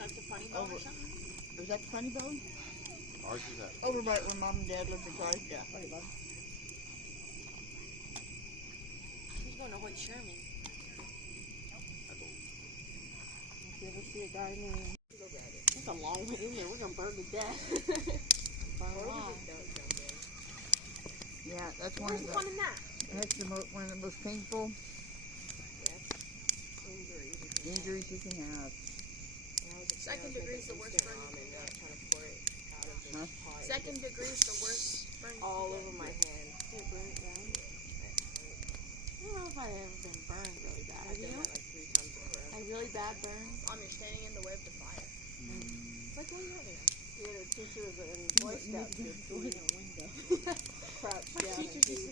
That's a funny bone or something? Is that the funny bone? Ours is that. Over by where Mom and Dad lived in Christ, yeah. Wait, bud. He's going to Hoyt Sherman. If you ever see a guy named... That's a long way in there. We're going to burn to death. Yeah, that's one Where's of the the... fun in that? That's one of the most painful injuries you can have. Second degree is the worst burn. Huh? Second degree is the worst burn. all over my hand. It burnt down. I don't know if I've ever been burned really bad. Have you? Like 3 times over. A really bad burn? You're standing in the way of the fire. It's like, what are you having? We had a teacher in Boy Scouts. Go in a window. Crouched down. Teachers used to